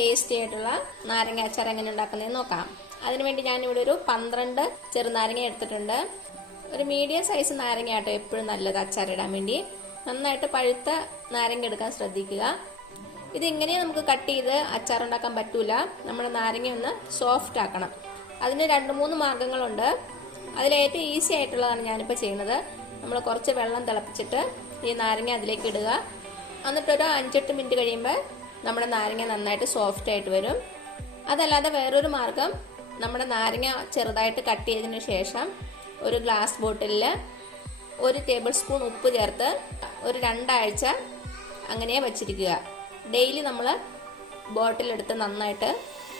Tasty ആയിട്ടുള്ള നാരങ്ങ അച്ചാർ എങ്ങനെ ഉണ്ടാക്കുന്നതെന്ന് നോക്കാം. അതിനുവേണ്ടി ഞാനിവിടെ ഒരു 12 ചെറുനാരങ്ങ എടുത്തിട്ടുണ്ട്. ഒരു മീഡിയം സൈസ് നാരങ്ങ ആട്ടോ എപ്പോഴും നല്ലത് അച്ചാറിടാൻ വേണ്ടി. നന്നായിട്ട് പഴുത്ത നാരങ്ങ എടുക്കാൻ ശ്രദ്ധിക്കുക. ഇതിങ്ങനെ നമുക്ക് കട്ട് ചെയ്ത് അച്ചാർ ഉണ്ടാക്കാൻ പറ്റൂല. നമ്മുടെ നാരങ്ങ ഒന്ന് സോഫ്റ്റ് ആക്കണം. അതിന് 2-3 മാർഗങ്ങളുണ്ട്. അതിലേറ്റവും ഈസി ആയിട്ടുള്ളതാണ് ഞാനിപ്പോൾ ചെയ്യുന്നത്. നമ്മൾ കുറച്ച് വെള്ളം തിളപ്പിച്ചിട്ട് ഈ നാരങ്ങ അതിലേക്ക് ഇടുക. എന്നിട്ടൊരു 5-8 മിനിറ്റ് കഴിയുമ്പോൾ നമ്മുടെ നാരങ്ങ നന്നായിട്ട് സോഫ്റ്റ് ആയിട്ട് വരും. അതല്ലാതെ വേറൊരു മാർഗം, നമ്മുടെ നാരങ്ങ ചെറുതായിട്ട് കട്ട് ചെയ്തതിന് ശേഷം ഒരു ഗ്ലാസ് ബോട്ടിലിൽ 1 ടേബിൾ സ്പൂൺ ഉപ്പ് ചേർത്ത് ഒരു 2 ആഴ്ച അങ്ങനെ വച്ചിരിക്കുക. ഡെയിലി നമ്മൾ ബോട്ടിലെടുത്ത് നന്നായിട്ട്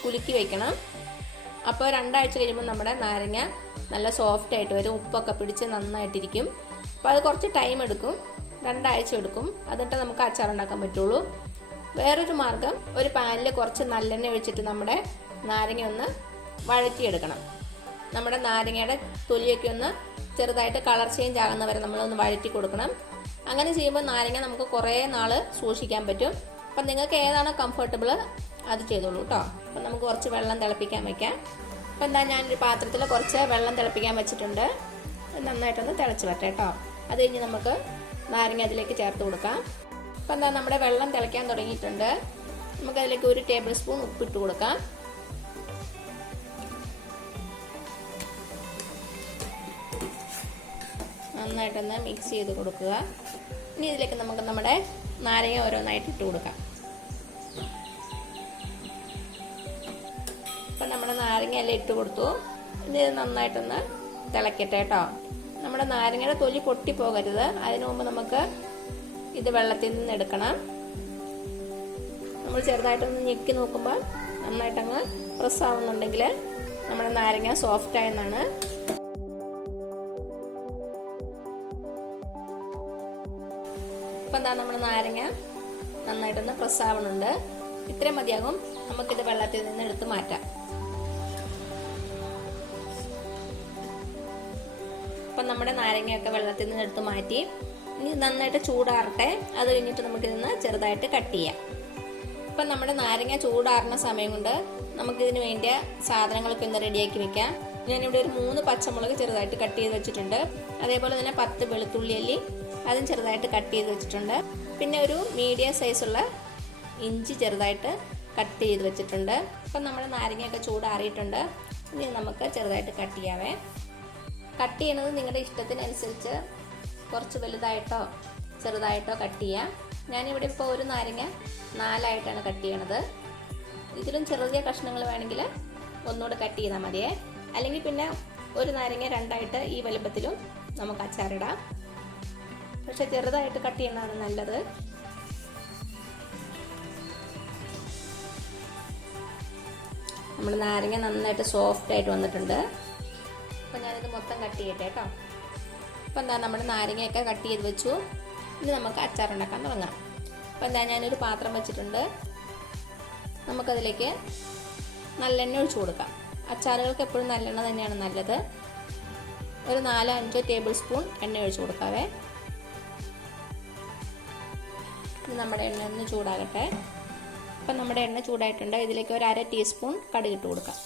കുലുക്കി വയ്ക്കണം. അപ്പോൾ 2 ആഴ്ച കഴിയുമ്പോൾ നമ്മുടെ നാരങ്ങ നല്ല സോഫ്റ്റ് ആയിട്ട് വരും. ഉപ്പൊക്കെ പിടിച്ച് നന്നായിട്ടിരിക്കും. അപ്പോൾ അത് കുറച്ച് ടൈം എടുക്കും, 2 ആഴ്ച എടുക്കും. എന്നിട്ട് നമുക്ക് അച്ചാർ ഉണ്ടാക്കാൻ പറ്റുള്ളൂ. വേറൊരു മാർഗം, ഒരു പാനിൽ കുറച്ച് നല്ലെണ്ണ ഒഴിച്ചിട്ട് നമ്മുടെ നാരങ്ങ ഒന്ന് വഴറ്റിയെടുക്കണം. നമ്മുടെ നാരങ്ങയുടെ തൊലിയൊക്കെ ഒന്ന് ചെറുതായിട്ട് കളർ ചേഞ്ച് ആകുന്ന വരെ നമ്മളൊന്ന് വഴറ്റി കൊടുക്കണം. അങ്ങനെ ചെയ്യുമ്പോൾ നാരങ്ങ നമുക്ക് കുറേ നാൾ സൂക്ഷിക്കാൻ പറ്റും. അപ്പം നിങ്ങൾക്ക് ഏതാണോ കംഫർട്ടബിൾ അത് ചെയ്തോളൂ കേട്ടോ. അപ്പം നമുക്ക് കുറച്ച് വെള്ളം തിളപ്പിക്കാൻ വയ്ക്കാം. അപ്പം എന്താ, ഞാനൊരു പാത്രത്തിൽ കുറച്ച് വെള്ളം തിളപ്പിക്കാൻ വെച്ചിട്ടുണ്ട്. നന്നായിട്ടൊന്ന് തിളച്ച് വരട്ടെ കേട്ടോ. അത് കഴിഞ്ഞ് നമുക്ക് നാരങ്ങ അതിലേക്ക് ചേർത്ത് കൊടുക്കാം. അപ്പം എന്താ, നമ്മുടെ വെള്ളം തിളയ്ക്കാൻ തുടങ്ങിയിട്ടുണ്ട്. നമുക്കതിലേക്ക് 1 ടേബിൾ സ്പൂൺ ഉപ്പിട്ട് കൊടുക്കാം. നന്നായിട്ടൊന്ന് മിക്സ് ചെയ്ത് കൊടുക്കുക. ഇനി ഇതിലേക്ക് നമുക്ക് നമ്മുടെ നാരങ്ങ ഓരോന്നായിട്ട് ഇട്ട് കൊടുക്കാം. അപ്പം നമ്മുടെ നാരങ്ങ എല്ലാം ഇട്ട് കൊടുത്തു. ഇനി ഇത് നന്നായിട്ടൊന്ന് തിളക്കട്ടെ കേട്ടോ. നമ്മുടെ നാരങ്ങയുടെ തൊലി പൊട്ടിപ്പോകരുത്. അതിനു മുമ്പ് നമുക്ക് ഇത് വെള്ളത്തിൽ നിന്ന് എടുക്കണം. നമ്മൾ ചെറുതായിട്ടൊന്ന് ഞെക്കി നോക്കുമ്പോൾ നന്നായിട്ടങ്ങ് പ്രസ് ആവുന്നുണ്ടെങ്കിൽ നമ്മുടെ നാരങ്ങ സോഫ്റ്റ് ആയെന്നാണ്. ഇപ്പം എന്താ, നമ്മുടെ നാരങ്ങ നന്നായിട്ടൊന്ന് പ്രസ് ആവുന്നുണ്ട്. ഇത്രയും മതിയാകും. നമുക്കിത് വെള്ളത്തിൽ നിന്ന് എടുത്ത് മാറ്റാം. അപ്പം നമ്മുടെ നാരങ്ങയൊക്കെ വെള്ളത്തിൽ നിന്ന് എടുത്ത് മാറ്റി. ഇനി നന്നായിട്ട് ചൂടാറട്ടെ. അത് കഴിഞ്ഞിട്ട് നമുക്കിതൊന്ന് ചെറുതായിട്ട് കട്ട് ചെയ്യാം. അപ്പം നമ്മുടെ നാരങ്ങ ചൂടാറുന്ന സമയം കൊണ്ട് നമുക്കിതിന് വേണ്ടിയ സാധനങ്ങളൊക്കെ ഒന്ന് റെഡിയാക്കി വെക്കാം. ഞാനിവിടെ ഒരു 3 പച്ചമുളക് ചെറുതായിട്ട് കട്ട് ചെയ്ത് വെച്ചിട്ടുണ്ട്. അതേപോലെ തന്നെ 10 വെളുത്തുള്ളി അല്ലി അതും ചെറുതായിട്ട് കട്ട് ചെയ്ത് വെച്ചിട്ടുണ്ട്. പിന്നെ ഒരു മീഡിയം സൈസുള്ള ഇഞ്ചി ചെറുതായിട്ട് കട്ട് ചെയ്ത് വെച്ചിട്ടുണ്ട്. അപ്പം നമ്മുടെ നാരങ്ങയൊക്കെ ചൂടാറിയിട്ടുണ്ട്. ഇനി നമുക്ക് ചെറുതായിട്ട് കട്ട് ചെയ്യാവേ. കട്ട് ചെയ്യണത് നിങ്ങളുടെ ഇഷ്ടത്തിനനുസരിച്ച് കുറച്ച് വലുതായിട്ടോ ചെറുതായിട്ടോ കട്ട് ചെയ്യാം. ഞാനിവിടെ ഇപ്പോൾ ഒരു നാരങ്ങ 4 ആയിട്ടാണ് കട്ട് ചെയ്യണത്. ഇതിലും ചെറിയ കഷ്ണങ്ങൾ വേണമെങ്കിൽ ഒന്നുകൂടെ കട്ട് ചെയ്താൽ മതിയേ. അല്ലെങ്കിൽ പിന്നെ ഒരു നാരങ്ങ 2 ആയിട്ട് ഈ വലുപ്പത്തിലും നമുക്ക് അച്ചാറിടാം. പക്ഷെ ചെറുതായിട്ട് കട്ട് ചെയ്യണതാണ് നല്ലത്. നമ്മുടെ നാരങ്ങ നന്നായിട്ട് സോഫ്റ്റ് ആയിട്ട് വന്നിട്ടുണ്ട്. അപ്പം ഞാനിത് മൊത്തം കട്ട് ചെയ്യട്ടെ കേട്ടോ. അപ്പം എന്താ, നമ്മുടെ നാരങ്ങയൊക്കെ കട്ട് ചെയ്ത് വെച്ചു. ഇനി നമുക്ക് അച്ചാർ ഉണ്ടാക്കാൻ തുടങ്ങാം. അപ്പം എന്താ, ഞാനൊരു പാത്രം വെച്ചിട്ടുണ്ട്. നമുക്കതിലേക്ക് നല്ലെണ്ണ ഒഴിച്ചു കൊടുക്കാം. അച്ചാറുകൾക്ക് എപ്പോഴും നല്ലെണ്ണ തന്നെയാണ് നല്ലത്. ഒരു 4-5 ടേബിൾ സ്പൂൺ എണ്ണ ഒഴിച്ചു കൊടുക്കാവേ. നമ്മുടെ എണ്ണ ഒന്ന് ചൂടാകട്ടെ. അപ്പം നമ്മുടെ എണ്ണ ചൂടായിട്ടുണ്ട്. ഇതിലേക്ക് ഒരു 1/2 ടീസ്പൂൺ കടുക് ഇട്ട് കൊടുക്കാം.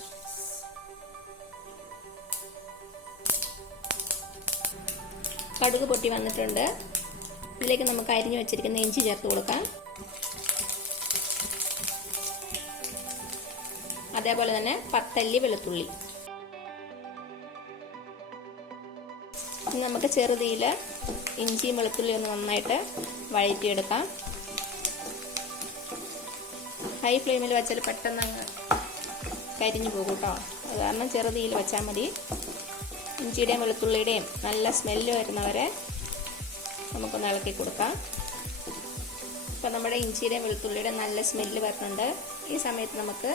കടുക് പൊട്ടി വന്നിട്ടുണ്ട്. ഇതിലേക്ക് നമുക്ക് അരിഞ്ഞു വെച്ചിരിക്കുന്ന ഇഞ്ചി ചേർത്ത് കൊടുക്കാം. അതേപോലെ തന്നെ 10 അല്ലി വെളുത്തുള്ളി. ഇനി നമുക്ക് ചെറുതീയിൽ ഇഞ്ചിയും വെളുത്തുള്ളിയും ഒന്ന് നന്നായിട്ട് വഴറ്റിയെടുക്കാം. ഹൈ ഫ്ലെയിമിൽ വെച്ചാൽ പെട്ടെന്ന് കരിഞ്ഞു പോകും കേട്ടോ. അത് കാരണം ചെറുതീയിൽ വെച്ചാൽ മതി. ഇഞ്ചിയുടെയും വെളുത്തുള്ളിയുടെയും നല്ല സ്മെല്ല് വരുന്നവരെ നമുക്കൊന്ന് ഇളക്കി കൊടുക്കാം. ഇപ്പം നമ്മുടെ ഇഞ്ചിയുടെയും വെളുത്തുള്ളിയുടെയും നല്ല സ്മെല്ല് വരുന്നുണ്ട്. ഈ സമയത്ത് നമുക്ക്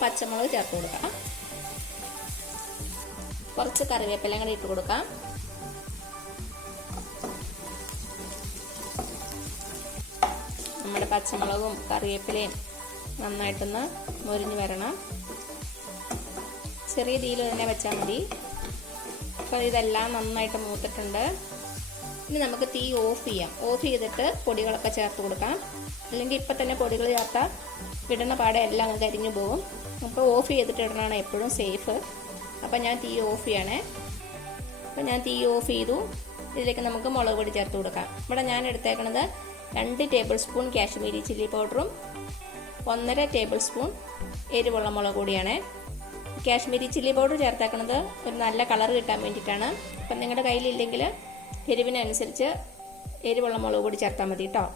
പച്ചമുളക് ചേർത്ത് കൊടുക്കാം. കുറച്ച് കറിവേപ്പില കൂടി ഇട്ട് കൊടുക്കാം. നമ്മുടെ പച്ചമുളകും കറിവേപ്പിലയും നന്നായിട്ടൊന്ന് മൊരിഞ്ഞ് വരണം. ചെറിയ തീയിൽ തന്നെ വെച്ചാൽ മതി. അപ്പോൾ ഇതെല്ലാം നന്നായിട്ട് മൂത്തിട്ടുണ്ട്. ഇനി നമുക്ക് തീ ഓഫ് ചെയ്യാം. ഓഫ് ചെയ്തിട്ട് പൊടികളൊക്കെ ചേർത്ത് കൊടുക്കാം. അല്ലെങ്കിൽ ഇപ്പം തന്നെ പൊടികൾ ചേർത്താൽ ഇടുന്ന പാടെ എല്ലാം അങ്ങ് കരിഞ്ഞു പോകും. അപ്പോൾ ഓഫ് ചെയ്തിട്ട് ഇടണതാണ് എപ്പോഴും സേഫ്. അപ്പോൾ ഞാൻ തീ ഓഫ് ചെയ്യണേ. അപ്പോൾ ഞാൻ തീ ഓഫ് ചെയ്തു. ഇതിലേക്ക് നമുക്ക് മുളക് പൊടി ചേർത്ത് കൊടുക്കാം. ഇവിടെ ഞാൻ എടുത്തേക്കണത് 2 ടേബിൾ സ്പൂൺ കാശ്മീരി ചില്ലി പൗഡറും 1.5 ടേബിൾ സ്പൂൺ എരിവുള്ള മുളക് പൊടിയാണ്. കാശ്മീരി ചില്ലി പൗഡർ ചേർത്തേക്കണത് ഒരു നല്ല കളർ കിട്ടാൻ വേണ്ടിയിട്ടാണ്. അപ്പം നിങ്ങളുടെ കയ്യിലില്ലെങ്കിൽ എരിവിനനുസരിച്ച് എരിവുള്ള മുളക് പൊടി ചേർത്താൽ മതി കേട്ടോ.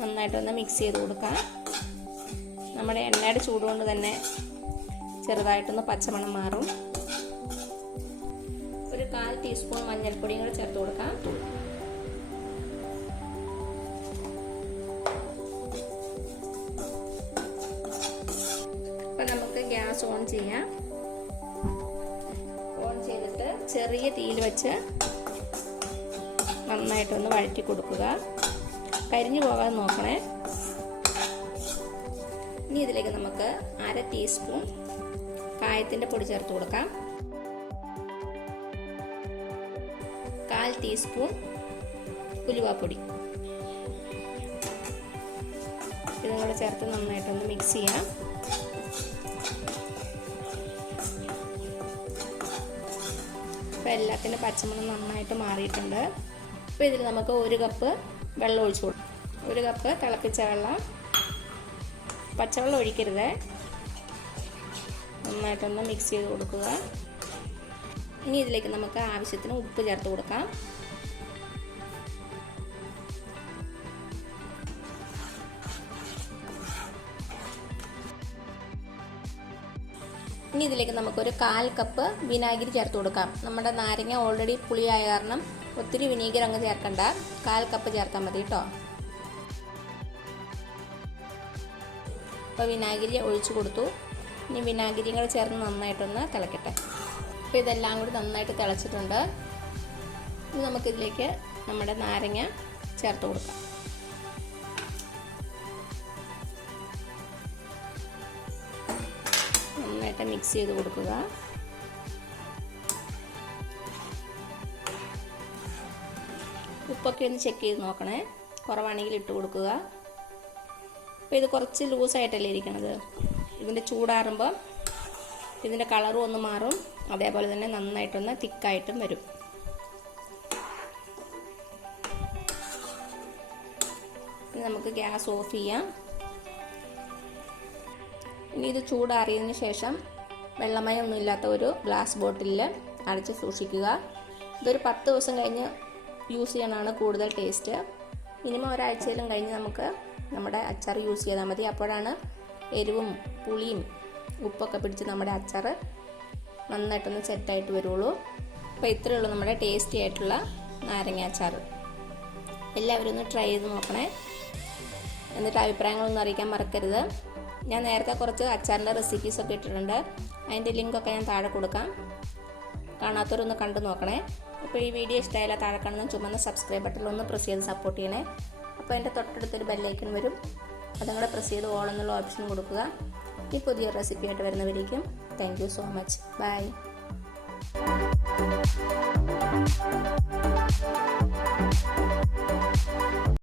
നന്നായിട്ടൊന്ന് മിക്സ് ചെയ്ത് കൊടുക്കാം. നമ്മുടെ എണ്ണയുടെ ചൂടുകൊണ്ട് തന്നെ ചെറുതായിട്ടൊന്ന് പച്ചമണം മാറും. ഒരു 1/4 ടീസ്പൂൺ മഞ്ഞൾപ്പൊടിയും കൂടെ ചേർത്ത് കൊടുക്കാം. അപ്പം നമുക്ക് ഗ്യാസ് ഓൺ ചെയ്യാം. ഓൺ ചെയ്തിട്ട് ചെറിയ തീയിൽ വെച്ച് നന്നായിട്ടൊന്ന് വഴറ്റി കൊടുക്കുക. കരിഞ്ഞു പോകാതെ നോക്കണേ. ഇനി ഇതിലേക്ക് നമുക്ക് 1/2 ടീസ്പൂൺ കായത്തിൻ്റെ പൊടി ചേർത്ത് കൊടുക്കാം. 1/4 ടീസ്പൂൺ ഉലുവാപ്പൊടി. ഇതും കൂടെ ചേർത്ത് നന്നായിട്ടൊന്ന് മിക്സ് ചെയ്യാം. ഇപ്പോൾ എല്ലാത്തിൻ്റെ പച്ചമണം നന്നായിട്ട് മാറിയിട്ടുണ്ട്. അപ്പോൾ ഇതിൽ നമുക്ക് 1 കപ്പ് വെള്ളം ഒഴിച്ചു കൊടുക്കും. 1 കപ്പ് തിളപ്പിച്ച വെള്ളം. പച്ചവെള്ളം ഒഴിക്കരുത്. നന്നായിട്ടൊന്ന് മിക്സ് ചെയ്ത് കൊടുക്കുക. ഇനി ഇതിലേക്ക് നമുക്ക് ആവശ്യത്തിന് ഉപ്പ് ചേർത്ത് കൊടുക്കാം. ഇനി ഇതിലേക്ക് നമുക്കൊരു 1/4 കപ്പ് വിനാഗിരി ചേർത്ത് കൊടുക്കാം. നമ്മുടെ നാരങ്ങ ഓൾറെഡി പുളിയായ കാരണം ഒത്തിരി വിനീഗർ അങ്ങ് ചേർക്കണ്ട. 1/4 കപ്പ് ചേർത്താൽ മതി കേട്ടോ. അപ്പോൾ വിനാഗിരി ഒഴിച്ചു കൊടുത്തു. ഇനി വിനാഗിരിയും കൂടെ ചേർന്ന് നന്നായിട്ടൊന്ന് തിളക്കട്ടെ. അപ്പോൾ ഇതെല്ലാം കൂടി നന്നായിട്ട് തിളച്ചിട്ടുണ്ട്. ഇനി നമുക്കിതിലേക്ക് നമ്മുടെ നാരങ്ങ ചേർത്ത് കൊടുക്കാം. നന്നായിട്ട് മിക്സ് ചെയ്ത് കൊടുക്കുക. ഉപ്പൊക്കെ ഒന്ന് ചെക്ക് ചെയ്ത് നോക്കണേ. കുറവാണെങ്കിൽ ഇട്ട് കൊടുക്കുക. അപ്പോൾ ഇത് കുറച്ച് ലൂസായിട്ടല്ലേ ഇരിക്കണത്. ഇതിൻ്റെ ചൂടാറുമ്പോൾ ഇതിൻ്റെ കളറും ഒന്ന് മാറും. അതേപോലെ തന്നെ നന്നായിട്ടൊന്ന് തിക്കായിട്ടും വരും. ഇനി നമുക്ക് ഗ്യാസ് ഓഫ് ചെയ്യാം. ഇനി ഇത് ചൂടാറിയതിന് ശേഷം വെള്ളമയമൊന്നും ഇല്ലാത്ത ഒരു ഗ്ലാസ് ബോട്ടിലിൽ അടച്ച് സൂക്ഷിക്കുക. ഇതൊരു 10 ദിവസം കഴിഞ്ഞ് യൂസ് ചെയ്യാനാണ് കൂടുതൽ ടേസ്റ്റ്. മിനിമം ഒരാഴ്ചയിലും കഴിഞ്ഞ് നമുക്ക് നമ്മുടെ അച്ചാർ യൂസ് ചെയ്താൽ മതി. അപ്പോഴാണ് എരിവും പുളിയും ഉപ്പൊക്കെ പിടിച്ച് നമ്മുടെ അച്ചാർ നന്നായിട്ടൊന്ന് സെറ്റായിട്ട് വരുള്ളൂ. അപ്പോൾ ഇത്രയേ ഉള്ളൂ നമ്മുടെ ടേസ്റ്റി ആയിട്ടുള്ള നാരങ്ങ അച്ചാർ. എല്ലാവരും ഒന്ന് ട്രൈ ചെയ്ത് നോക്കണേ. എന്നിട്ട് അഭിപ്രായങ്ങളൊന്നും അറിയിക്കാൻ മറക്കരുത്. ഞാൻ നേരത്തെ കുറച്ച് അച്ചാറിൻ്റെ റെസിപ്പീസൊക്കെ ഇട്ടിട്ടുണ്ട്. അതിൻ്റെ ലിങ്കൊക്കെ ഞാൻ താഴെ കൊടുക്കാം. കാണാത്തവരൊന്ന് കണ്ടു നോക്കണേ. അപ്പോൾ ഈ വീഡിയോ ഇഷ്ടമായാൽ താഴെ കാണുന്ന ചുമന്ന സബ്സ്ക്രൈബ് ബട്ടണിൽ ഒന്ന് പ്രസ് ചെയ്ത് സപ്പോർട്ട് ചെയ്യണേ. അപ്പോൾ അതിൻ്റെ തൊട്ടടുത്തൊരു ബെല്ലൈക്കൺ വരും. അതും കൂടെ പ്രസ് ചെയ്ത് ഓൾ എന്നുള്ള ഓപ്ഷൻ കൊടുക്കുക. ഈ പുതിയ റെസിപ്പി ആയിട്ട് വരുന്നവരേക്കും thank you so much. By.